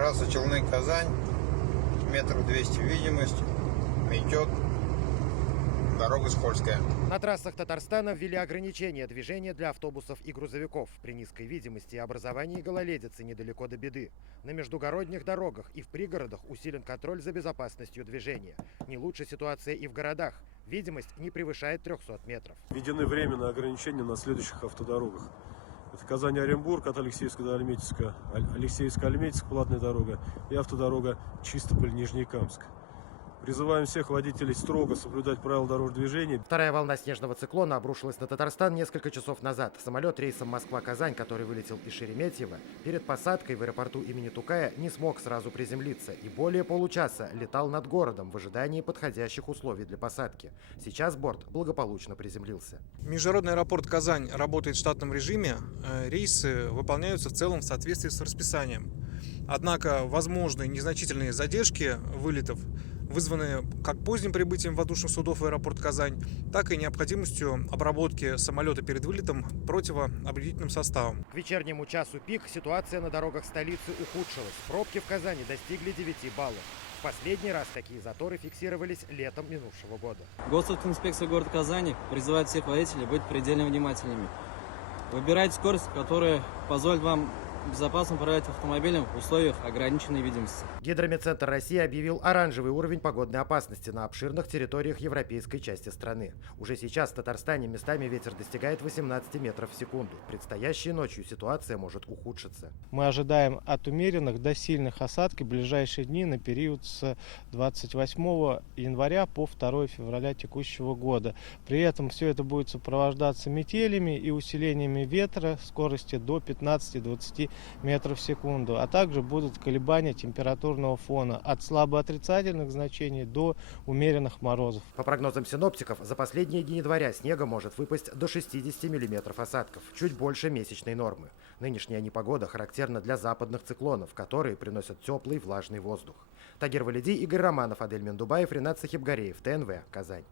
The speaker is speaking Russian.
Трасса Челны-Казань, метров 200 видимость, метет, дорога скользкая. На трассах Татарстана ввели ограничения движения для автобусов и грузовиков. При низкой видимости и образовании гололедицы недалеко до беды. На междугородних дорогах и в пригородах усилен контроль за безопасностью движения. Не лучше ситуация и в городах. Видимость не превышает 300 метров. Введены временные ограничения на следующих автодорогах. Это Казань-Оренбург от Алексеевска до Альметьевска, Алексеевск-Альметьевск платная дорога и автодорога Чистополь-Нижнекамск. Призываем всех водителей строго соблюдать правила дорожного движения. Вторая волна снежного циклона обрушилась на Татарстан несколько часов назад. Самолет рейсом Москва-Казань, который вылетел из Шереметьево, перед посадкой в аэропорту имени Тукая не смог сразу приземлиться и более получаса летал над городом в ожидании подходящих условий для посадки. Сейчас борт благополучно приземлился. Международный аэропорт Казань работает в штатном режиме. Рейсы выполняются в целом в соответствии с расписанием. Однако возможны незначительные задержки вылетов, вызванные как поздним прибытием воздушных судов в аэропорт Казань, так и необходимостью обработки самолета перед вылетом противообледенительным составом. К вечернему часу пик ситуация на дорогах столицы ухудшилась. Пробки в Казани достигли 9 баллов. В последний раз такие заторы фиксировались летом минувшего года. Госавтоинспекция города Казани призывает всех водителей быть предельно внимательными. Выбирайте скорость, которая позволит вам безопасно управлять автомобилем в условиях ограниченной видимости. Гидрометцентр России объявил оранжевый уровень погодной опасности на обширных территориях европейской части страны. Уже сейчас в Татарстане местами ветер достигает 18 метров в секунду. Предстоящей ночью ситуация может ухудшиться. Мы ожидаем от умеренных до сильных осадков в ближайшие дни на период с 28 января по 2 февраля текущего года. При этом все это будет сопровождаться метелями и усилениями ветра скорости до 15-20 метров в секунду, а также будут колебания температурного фона от слабо отрицательных значений до умеренных морозов. По прогнозам синоптиков, за последние дни января снега может выпасть до 60 миллиметров осадков, чуть больше месячной нормы. Нынешняя непогода характерна для западных циклонов, которые приносят теплый влажный воздух. Тагир Валиди, Игорь Романов, Адель Мендубаев, Ренат Сахибгареев, ТНВ, Казань.